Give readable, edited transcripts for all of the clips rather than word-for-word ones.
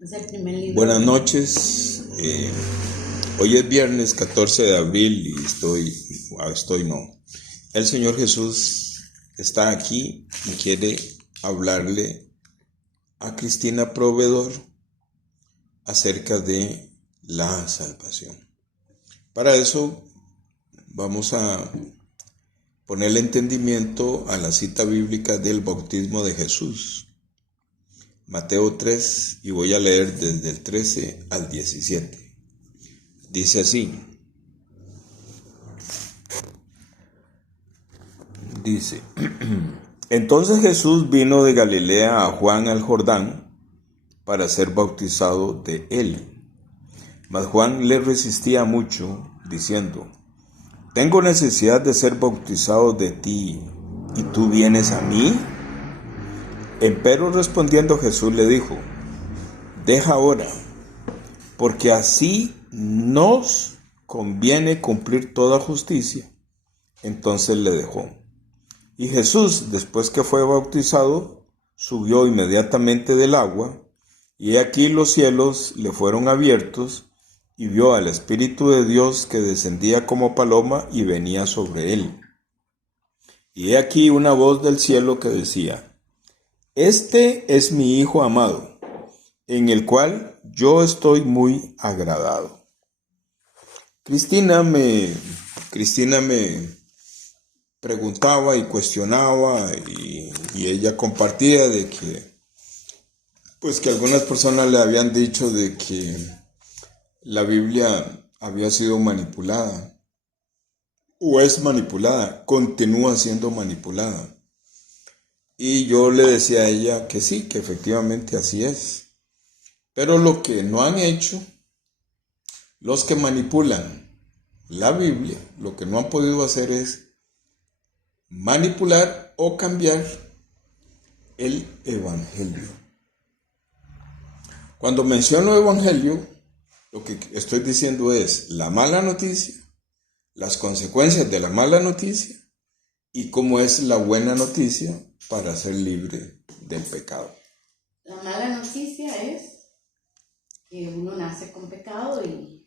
Es el primer libro. Buenas noches. Hoy es viernes 14 de abril y no. El Señor Jesús está aquí y quiere hablarle a Cristina Proveedor acerca de la salvación. Para eso vamos a ponerle entendimiento a la cita bíblica del bautismo de Jesús. Mateo 3, y voy a leer desde el 13 al 17. Dice así. Dice, entonces Jesús vino de Galilea a Juan al Jordán para ser bautizado de él. Mas Juan le resistía mucho, diciendo, tengo necesidad de ser bautizado de ti, ¿y tú vienes a mí? Empero respondiendo Jesús le dijo, deja ahora, porque así nos conviene cumplir toda justicia. Entonces le dejó. Y Jesús, después que fue bautizado, subió inmediatamente del agua, y aquí los cielos le fueron abiertos, y vio al Espíritu de Dios que descendía como paloma y venía sobre él. Y he aquí una voz del cielo que decía, este es mi Hijo amado, en el cual yo estoy muy agradado. Cristina me preguntaba y cuestionaba y ella compartía de que que algunas personas le habían dicho de que la Biblia había sido manipulada o es manipulada, continúa siendo manipulada. Y yo le decía a ella que sí, que efectivamente así es. Pero lo que no han hecho los que manipulan la Biblia, lo que no han podido hacer es manipular o cambiar el Evangelio. Cuando menciono Evangelio, lo que estoy diciendo es la mala noticia, las consecuencias de la mala noticia y cómo es la buena noticia para ser libre del pecado. La mala noticia es que uno nace con pecado y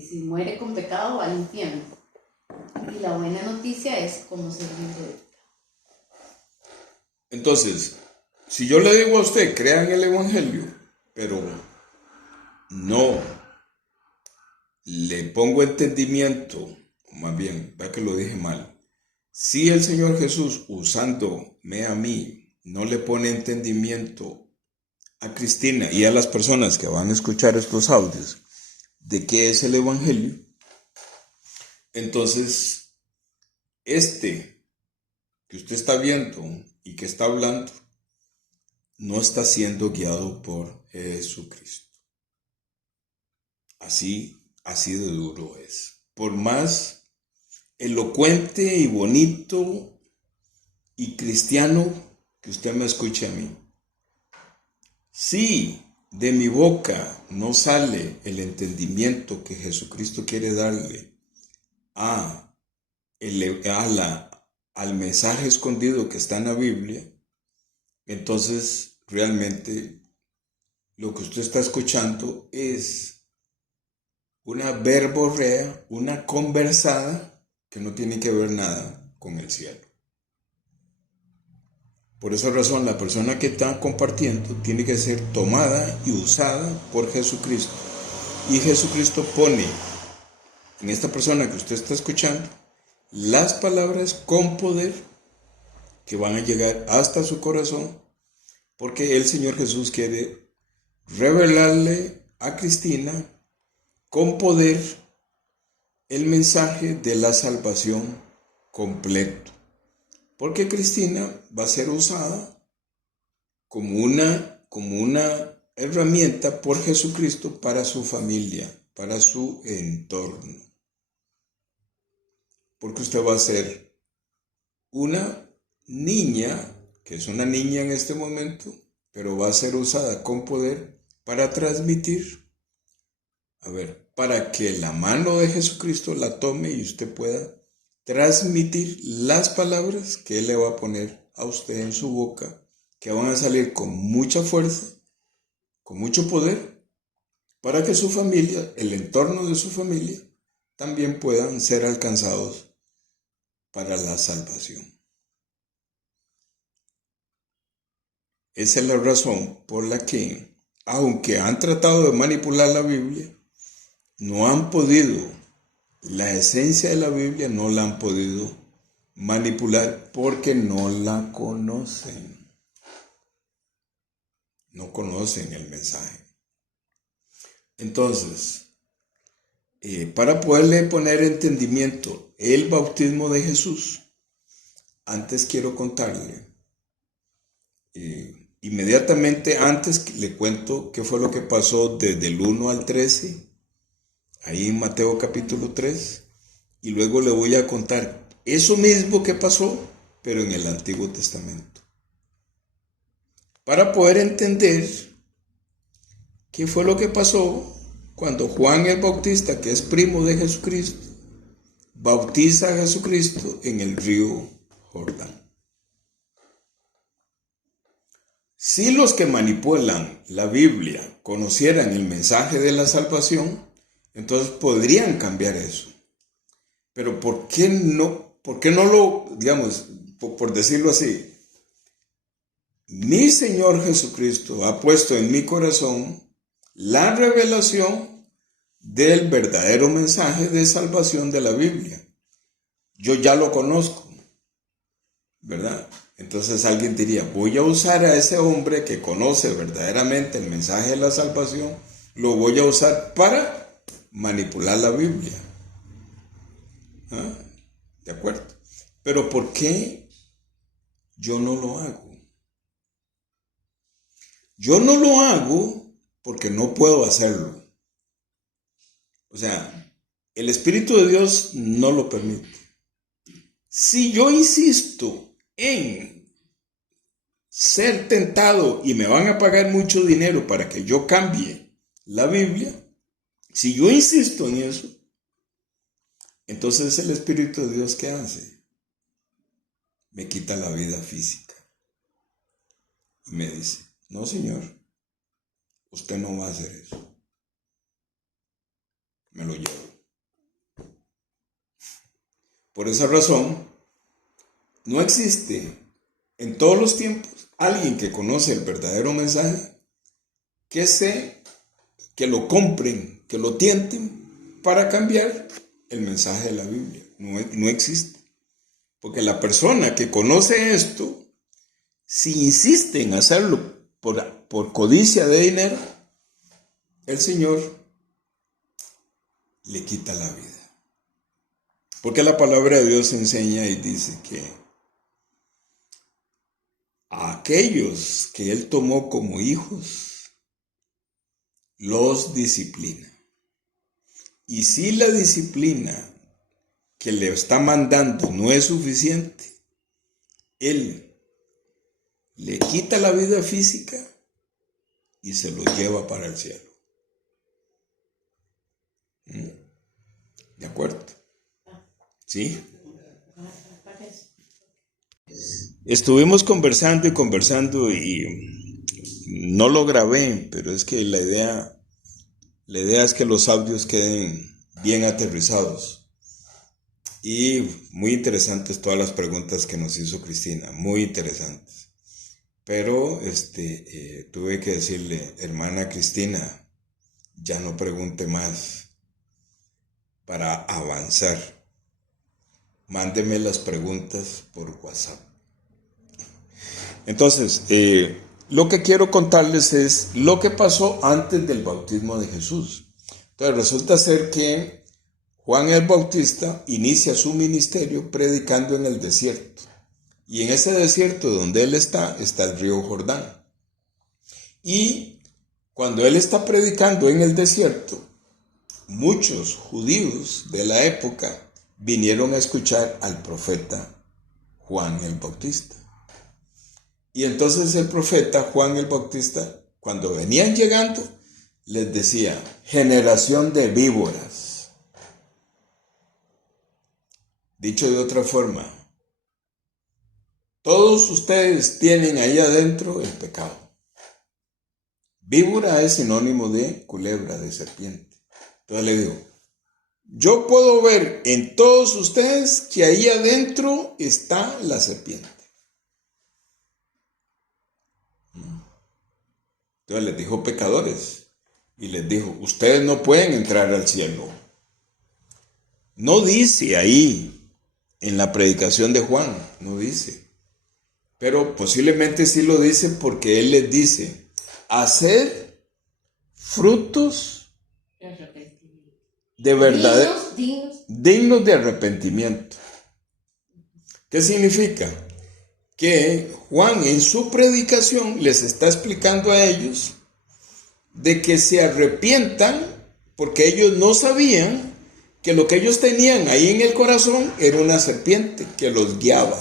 si muere con pecado va al infierno. Y la buena noticia es cómo ser libre del pecado. Entonces, si yo le digo a usted, crea en el Evangelio, pero no le pongo entendimiento, o más bien, vea que lo dije mal. Si el Señor Jesús, usándome a mí, no le pone entendimiento a Cristina y a las personas que van a escuchar estos audios de qué es el Evangelio, entonces que usted está viendo y que está hablando no está siendo guiado por Jesucristo. Así de duro es. Por más elocuente y bonito y cristiano que usted me escuche a mí, si de mi boca no sale el entendimiento que Jesucristo quiere darle al mensaje escondido que está en la Biblia, entonces realmente lo que usted está escuchando es una verborrea, una conversada que no tiene que ver nada con el cielo. Por esa razón, la persona que está compartiendo tiene que ser tomada y usada por Jesucristo. Y Jesucristo pone en esta persona que usted está escuchando las palabras con poder que van a llegar hasta su corazón, porque el Señor Jesús quiere revelarle a Cristina con poder el mensaje de la salvación completo. Porque Cristina va a ser usada como una herramienta por Jesucristo para su familia, para su entorno. Porque usted va a ser una niña, que es una niña en este momento, pero va a ser usada con poder para transmitir, para que la mano de Jesucristo la tome y usted pueda transmitir las palabras que Él le va a poner a usted en su boca, que van a salir con mucha fuerza con mucho poder, para que su familia, el entorno de su familia, también puedan ser alcanzados para la salvación. Esa es la razón por la que, aunque han tratado de manipular la Biblia, no han podido, la esencia de la Biblia no la han podido manipular porque no la conocen. No conocen el mensaje. Entonces, para poderle poner entendimiento el bautismo de Jesús, antes quiero contarle, inmediatamente antes le cuento qué fue lo que pasó desde el 1 al 13, ahí en Mateo capítulo 3, y luego le voy a contar eso mismo que pasó, pero en el Antiguo Testamento. Para poder entender qué fue lo que pasó cuando Juan el Bautista, que es primo de Jesucristo, bautiza a Jesucristo en el río Jordán. Si los que manipulan la Biblia conocieran el mensaje de la salvación, entonces podrían cambiar eso. Pero ¿por qué no lo, digamos, por decirlo así? Mi Señor Jesucristo ha puesto en mi corazón la revelación del verdadero mensaje de salvación de la Biblia. Yo ya lo conozco, ¿verdad? Entonces alguien diría, voy a usar a ese hombre que conoce verdaderamente el mensaje de la salvación, lo voy a usar para manipular la Biblia. ¿Ah? ¿De acuerdo? Pero ¿por qué yo no lo hago? Yo no lo hago porque no puedo hacerlo. O sea, el Espíritu de Dios no lo permite. Si yo insisto en ser tentado y me van a pagar mucho dinero para que yo cambie la Biblia, si yo insisto en eso, entonces el Espíritu de Dios, ¿qué hace? Me quita la vida física. Y me dice, no, señor, usted no va a hacer eso. Me lo llevo. Por esa razón, no existe en todos los tiempos alguien que conoce el verdadero mensaje que lo compren, que lo tienten para cambiar el mensaje de la Biblia. No existe. Porque la persona que conoce esto, si insiste en hacerlo por codicia de dinero, el Señor le quita la vida. Porque la palabra de Dios enseña y dice que a aquellos que Él tomó como hijos, los disciplina. Y si la disciplina que le está mandando no es suficiente, Él le quita la vida física y se lo lleva para el cielo. ¿De acuerdo? ¿Sí? Estuvimos conversando y no lo grabé, pero es que la idea es que los audios queden bien aterrizados. Y muy interesantes todas las preguntas que nos hizo Cristina, muy interesantes. Pero tuve que decirle, hermana Cristina, ya no pregunte más para avanzar. Mándeme las preguntas por WhatsApp. Entonces, lo que quiero contarles es lo que pasó antes del bautismo de Jesús. Entonces, resulta ser que Juan el Bautista inicia su ministerio predicando en el desierto. Y en ese desierto donde él está el río Jordán. Y cuando él está predicando en el desierto, muchos judíos de la época vinieron a escuchar al profeta Juan el Bautista. Y entonces el profeta Juan el Bautista, cuando venían llegando, les decía, generación de víboras. Dicho de otra forma, todos ustedes tienen ahí adentro el pecado. Víbora es sinónimo de culebra, de serpiente. Entonces le digo, yo puedo ver en todos ustedes que ahí adentro está la serpiente. Entonces les dijo pecadores y les dijo, ustedes no pueden entrar al cielo. No dice ahí en la predicación de Juan, no dice. Pero posiblemente sí lo dice porque él les dice, haced frutos de verdad, dignos de arrepentimiento. ¿Qué significa? Que Juan en su predicación les está explicando a ellos de que se arrepientan porque ellos no sabían que lo que ellos tenían ahí en el corazón era una serpiente que los guiaba.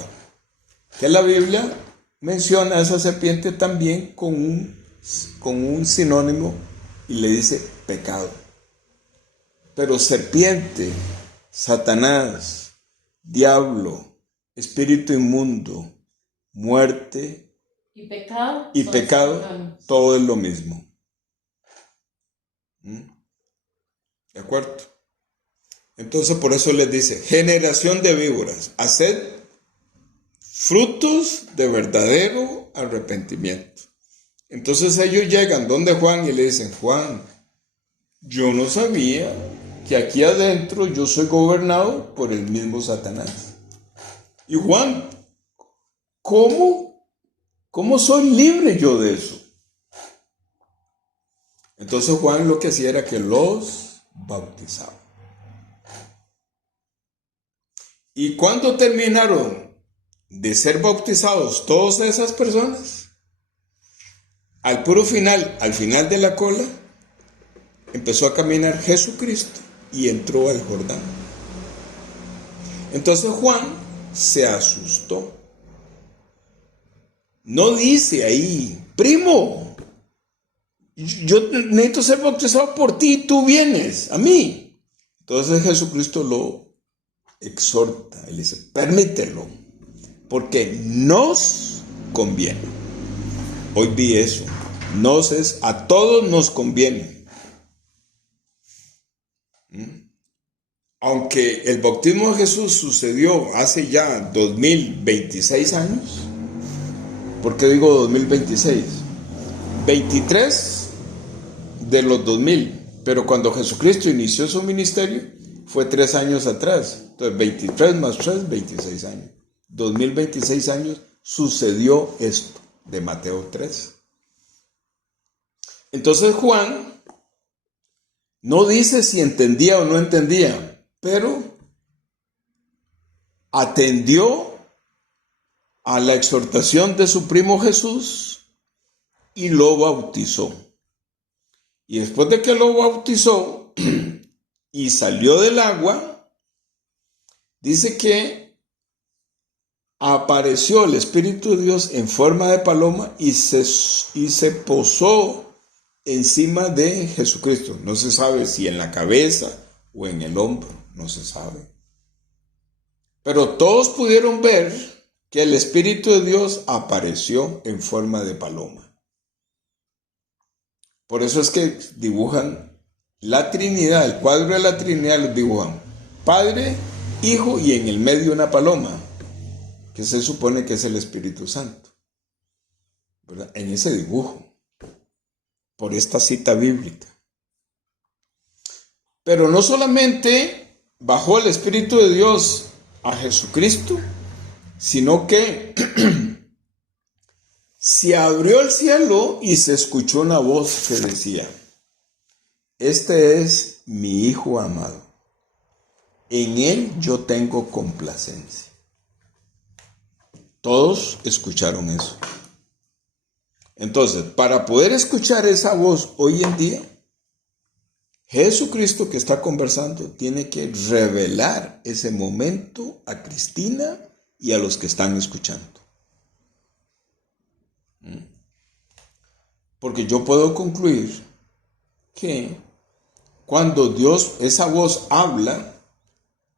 Que la Biblia menciona a esa serpiente también con un sinónimo y le dice pecado. Pero serpiente, Satanás, diablo, espíritu inmundo, muerte y pecado, todo es lo mismo. ¿De acuerdo? Entonces por eso les dice, generación de víboras, haced frutos de verdadero arrepentimiento. Entonces ellos llegan donde Juan y le dicen, Juan, yo no sabía que aquí adentro yo soy gobernado por el mismo Satanás. Y Juan, ¿cómo soy libre yo de eso? Entonces Juan lo que hacía era que los bautizaba. ¿Y cuándo terminaron de ser bautizados todas esas personas? Al puro final, al final de la cola, empezó a caminar Jesucristo y entró al Jordán. Entonces Juan se asustó. No dice ahí, primo, yo necesito ser bautizado por ti y tú vienes a mí. Entonces Jesucristo lo exhorta, él dice, permítelo, porque nos conviene. Hoy vi eso, a todos nos conviene. Aunque el bautismo de Jesús sucedió hace ya 2026 años, ¿por qué digo 2026? 23 de los 2000, pero cuando Jesucristo inició su ministerio fue 3 años atrás. Entonces 23 más 3, 26 años. 2026 años sucedió esto de Mateo 3. Entonces Juan no dice si entendía o no entendía, pero atendió a la exhortación de su primo Jesús y lo bautizó. Y después de que lo bautizó y salió del agua, dice que apareció el Espíritu de Dios en forma de paloma y se posó encima de Jesucristo. No se sabe si en la cabeza o en el hombro, no se sabe. Pero todos pudieron ver que el Espíritu de Dios apareció en forma de paloma. Por eso es que dibujan la Trinidad, el cuadro de la Trinidad lo dibujan Padre, Hijo y en el medio una paloma, que se supone que es el Espíritu Santo, ¿verdad? En ese dibujo, por esta cita bíblica. Pero no solamente bajó el Espíritu de Dios a Jesucristo, sino que se abrió el cielo y se escuchó una voz que decía, este es mi Hijo amado, en él yo tengo complacencia. Todos escucharon eso. Entonces, para poder escuchar esa voz hoy en día, Jesucristo que está conversando tiene que revelar ese momento a Cristina y a los que están escuchando. Porque yo puedo concluir que cuando Dios, esa voz habla,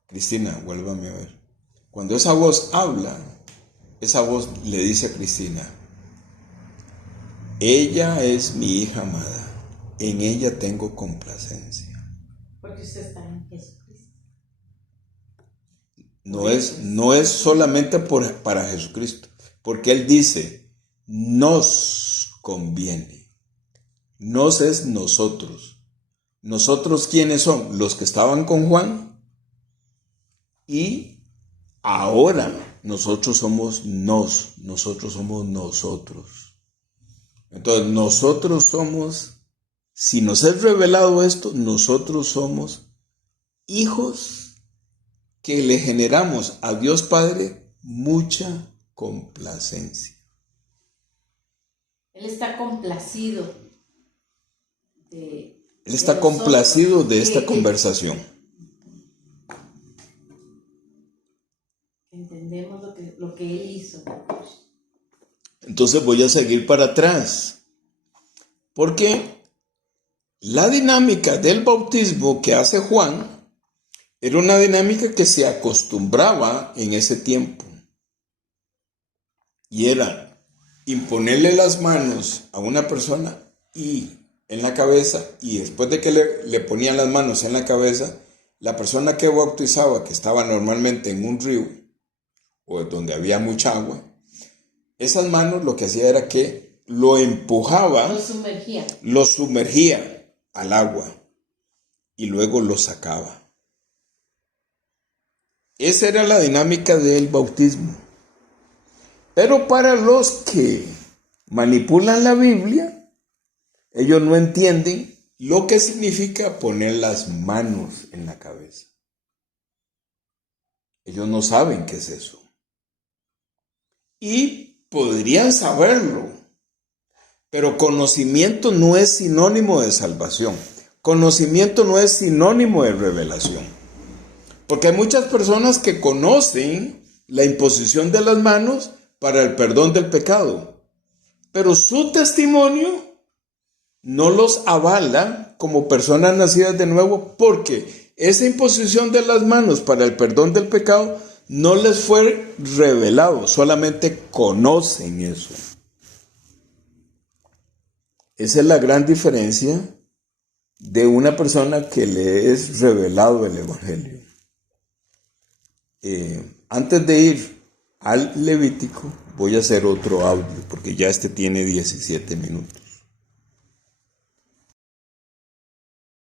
Cristina, vuélvame a ver, cuando esa voz habla, esa voz le dice a Cristina, ella es mi hija amada, en ella tengo complacencia. Porque usted está en Jesucristo. No es solamente para Jesucristo, porque Él dice, nos conviene. Nos es nosotros. ¿Nosotros quiénes son? Los que estaban con Juan. Y ahora nosotros somos nosotros somos nosotros. Entonces nosotros somos, si nos es revelado esto, nosotros somos hijos que le generamos a Dios Padre mucha complacencia. Él está complacido Él está complacido de esta conversación. Entendemos lo que Él hizo. Entonces voy a seguir para atrás. Porque la dinámica del bautismo que hace Juan era una dinámica que se acostumbraba en ese tiempo. Y era imponerle las manos a una persona y en la cabeza, y después de que le ponían las manos en la cabeza, la persona que bautizaba, que estaba normalmente en un río o donde había mucha agua, esas manos lo que hacía era que lo empujaba, lo sumergía al agua y luego lo sacaba. Esa era la dinámica del bautismo. Pero para los que manipulan la Biblia, ellos no entienden lo que significa poner las manos en la cabeza. Ellos no saben qué es eso. Y podrían saberlo, pero conocimiento no es sinónimo de salvación. Conocimiento no es sinónimo de revelación. Porque hay muchas personas que conocen la imposición de las manos para el perdón del pecado, pero su testimonio no los avala como personas nacidas de nuevo, porque esa imposición de las manos para el perdón del pecado no les fue revelado, solamente conocen eso. Esa es la gran diferencia de una persona que le es revelado el Evangelio. Antes de ir al Levítico, voy a hacer otro audio, porque ya este tiene 17 minutos.